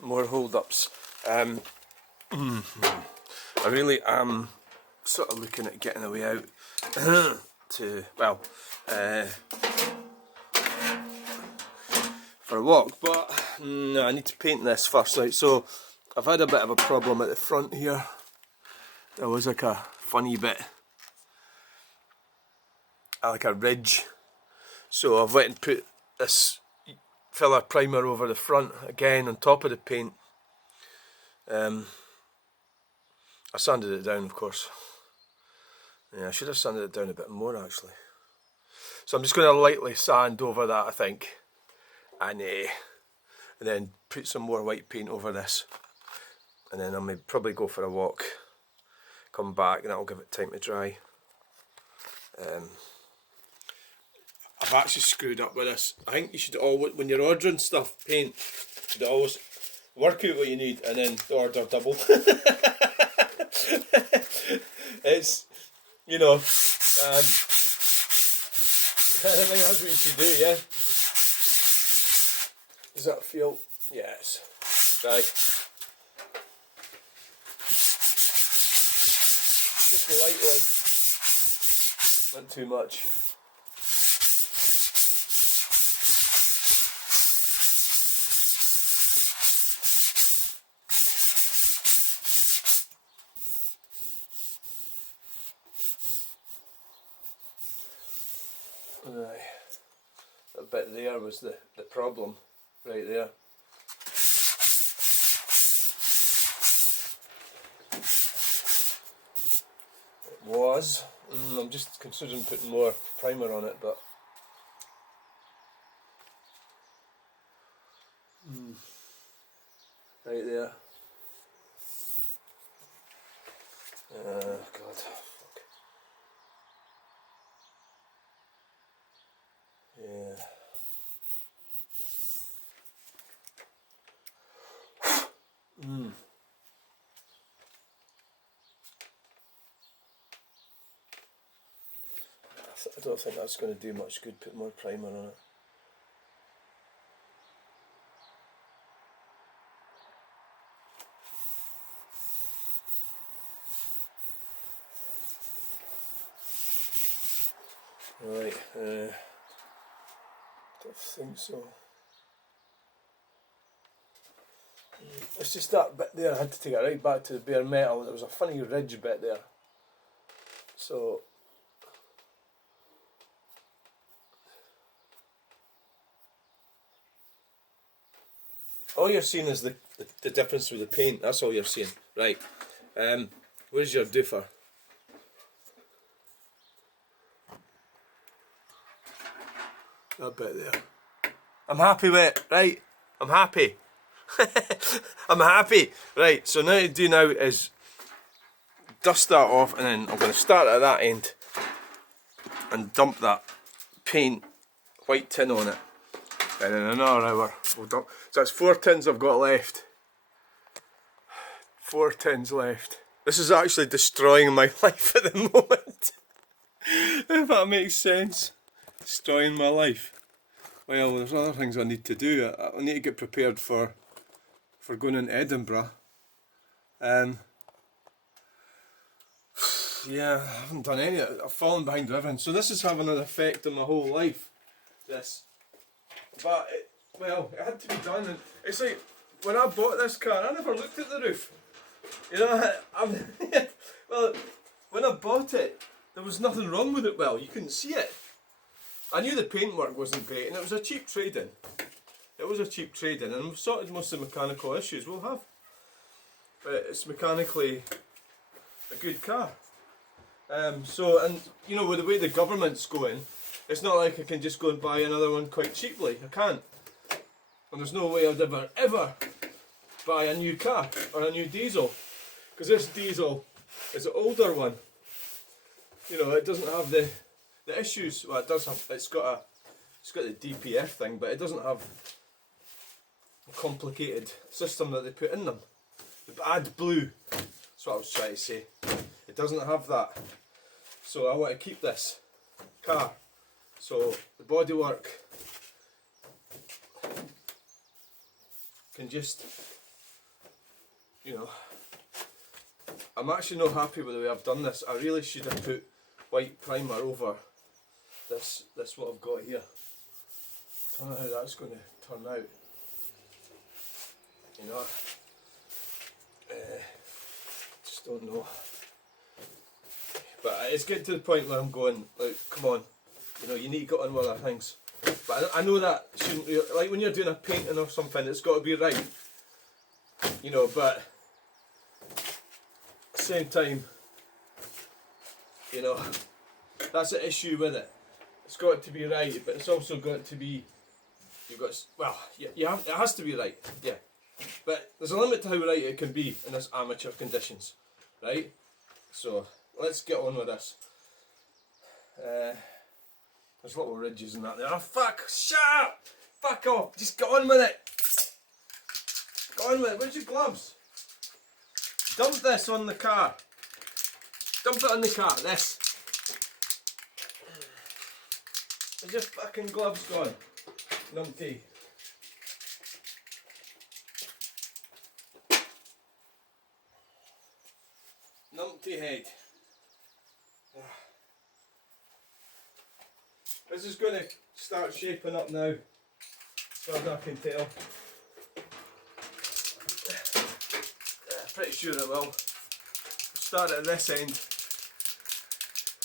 More hold-ups. I really am sort of looking at getting a way out to, well, for a walk, but no, I need to paint this first. Right, so I've had a bit of a problem at the front here. There was like a funny bit, like a ridge, so I've went and put this filler primer over the front again on top of the paint. I sanded it down, of course. Yeah, I should have sanded it down a bit more actually. So I'm just going to lightly sand over that, I think, and then put some more white paint over this, and then I'll probably go for a walk, come back, and that'll give it time to dry. I've actually screwed up with this. I think you should always, when you're ordering stuff, paint, you should always work out what you need and then order double. It's, you know, I think that's what you should do, yeah? Does that feel? Yes. Right. Just lightly, not too much. Right. That bit there was the problem, right there. It was. I'm just considering putting more primer on it, but right there. God. Fuck. Yeah. I don't think that's going to do much good, put more primer on it. Right, don't think so. It's just that bit there, I had to take it right back to the bare metal. There was a funny ridge bit there. So all you're seeing is the difference with the paint. That's all you're seeing. Right. Where's your doofer? That bit there. I'm happy with it, right? I'm happy. I'm happy. Right, so now to do now is dust that off, and then I'm going to start at that end and dump that paint white tin on it. And in another hour we'll dump. So that's 4 tins I've got left. 4 tins left. This is actually destroying my life at the moment. If that makes sense. Destroying my life. Well, there's other things I need to do. I need to get prepared for going into Edinburgh. Yeah, I haven't done any of it. I've fallen behind with everything. So this is having an effect on my whole life. This. But, it had to be done. And it's like, when I bought this car, I never looked at the roof. You know, well, when I bought it, there was nothing wrong with it. Well, you couldn't see it. I knew the paintwork wasn't great, and it was a cheap trade-in. It was a cheap trade-in, and we've sorted most of the mechanical issues we'll have. But it's mechanically a good car. So, and you know, with the way the government's going, it's not like I can just go and buy another one quite cheaply. I can't. And there's no way I'd ever buy a new car or a new diesel. Because this diesel is an older one. You know, it doesn't have the issues. Well, it does have. It's got the DPF thing, but it doesn't have a complicated system that they put in them. The AdBlue. That's what I was trying to say. It doesn't have that. So I want to keep this car. So the bodywork can just, you know, I'm actually not happy with the way I've done this. I really should have put white primer over this what I've got here. I don't know how that's going to turn out. You know, just don't know. But it's getting to the point where I'm going, like, come on, you know, you need to get on with other things. But I know that shouldn't be, like when you're doing a painting or something, it's got to be right. You know, but at the same time, you know, that's the issue with it. It's got to be right, but it's also got to be, you've got, well, you have, it has to be right, yeah. But there's a limit to how right it can be in this amateur conditions, right? So let's get on with this. There's little ridges and that there. Oh fuck! Shut up! Fuck off! Just get on with it! Get on with it. Where's your gloves? Dump this on the car. Dump it on the car. This. Where's your fucking gloves gone? Numpty. Numpty head. This is going to start shaping up now, as far as I can tell. Pretty sure it will. Start at this end.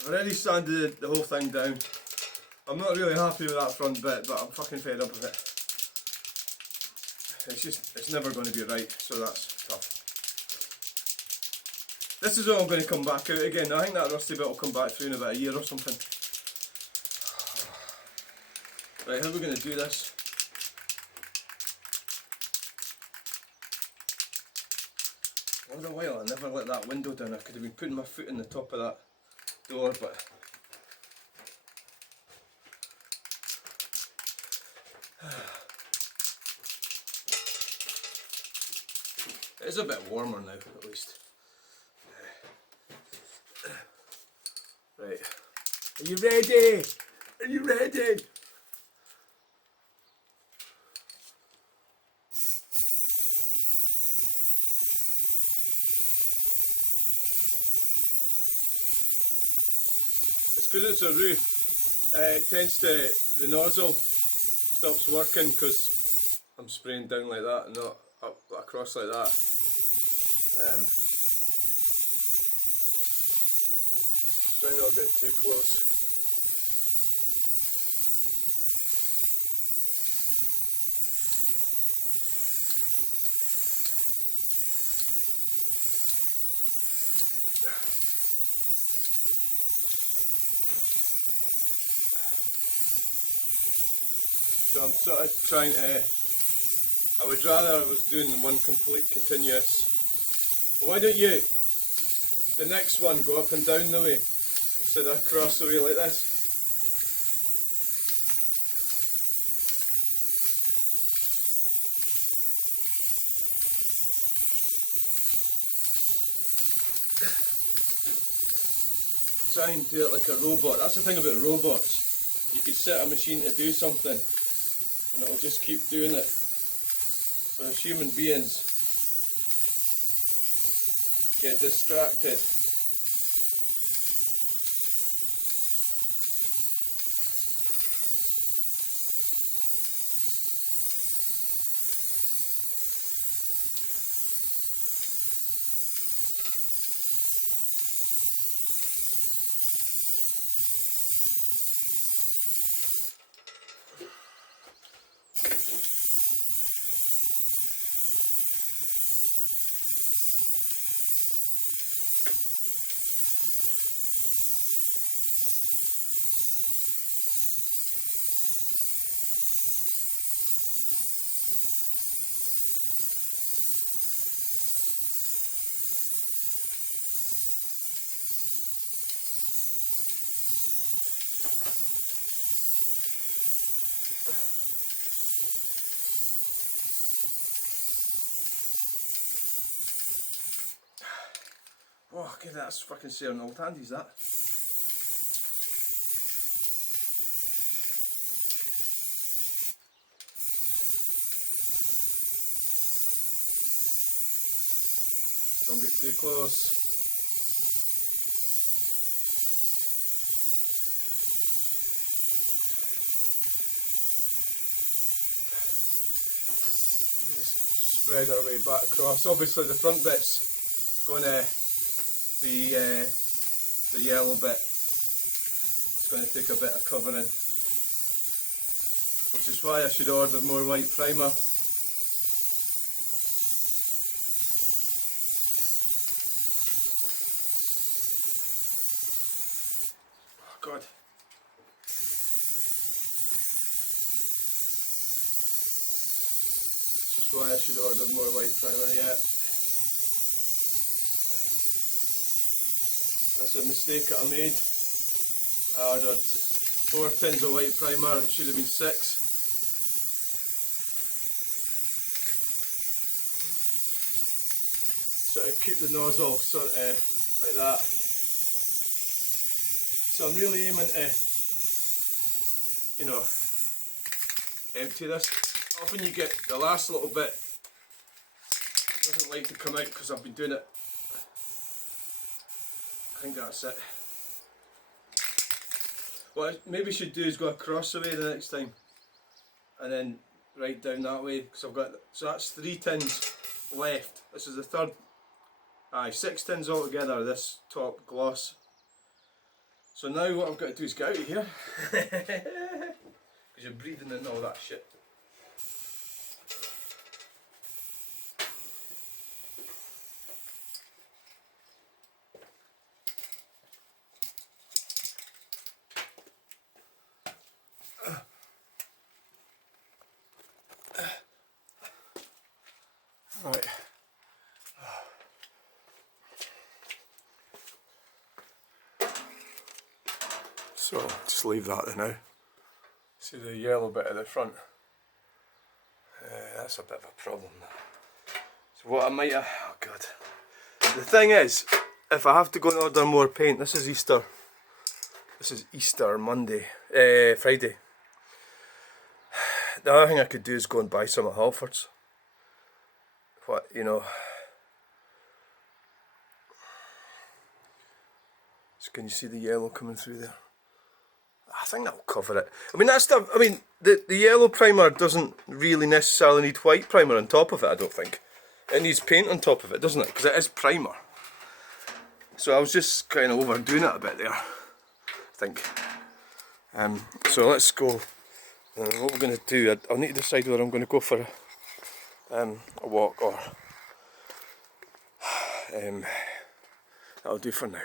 I've already sanded the whole thing down. I'm not really happy with that front bit, but I'm fucking fed up with it. It's never going to be right, so that's tough. This is all going to come back out again. I think that rusty bit will come back through in about a year or something. Right, how are we going to do this? All the while I never let that window down. I could have been putting my foot in the top of that door, but it is a bit warmer now, at least. Right. Are you ready? Are you ready? It's because it's a roof. It tends to, the nozzle stops working because I'm spraying down like that and not up across like that. Try not to get too close. So I'm sort of trying to, I would rather I was doing one complete continuous. Why don't you, the next one, go up and down the way, instead of across the way like this. Try and do it like a robot. That's the thing about robots. You could set a machine to do something and it'll just keep doing it. Whereas human beings get distracted. Oh, okay, that's fucking Sarah old handies, that. Don't get too close. We'll just spread our way back across. Obviously the front bit's going to be the yellow bit. It's going to take a bit of covering, which is why I should order more white primer. Oh God. Which is why I should order more white primer, yeah. That's a mistake that I made. I ordered 4 tins of white primer, it should have been 6. Sort of keep the nozzle sort of like that. So I'm really aiming to, you know, empty this. Often you get the last little bit, doesn't like to come out because I've been doing it. I think that's it. What I maybe should do is go across the way the next time and then right down that way, because I've got, so that's 3 tins left. This is the third. Aye, 6 tins altogether, this top gloss. So now what I've got to do is get out of here. Because you're breathing in all that shit. Right. So just leave that there now. See the yellow bit at the front? That's a bit of a problem. So what I might have, oh God. The thing is, if I have to go and order more paint, this is Easter Monday, Friday. The other thing I could do is go and buy some at Halfords. What, you know. So can you see the yellow coming through there? I think that'll cover it. I mean, that's the. I mean, the yellow primer doesn't really necessarily need white primer on top of it. I don't think it needs paint on top of it, doesn't it? Because it is primer. So I was just kind of overdoing it a bit there, I think. So let's go. What we're going to do? I'll need to decide whether I'm going to go for a walk or that'll do for now.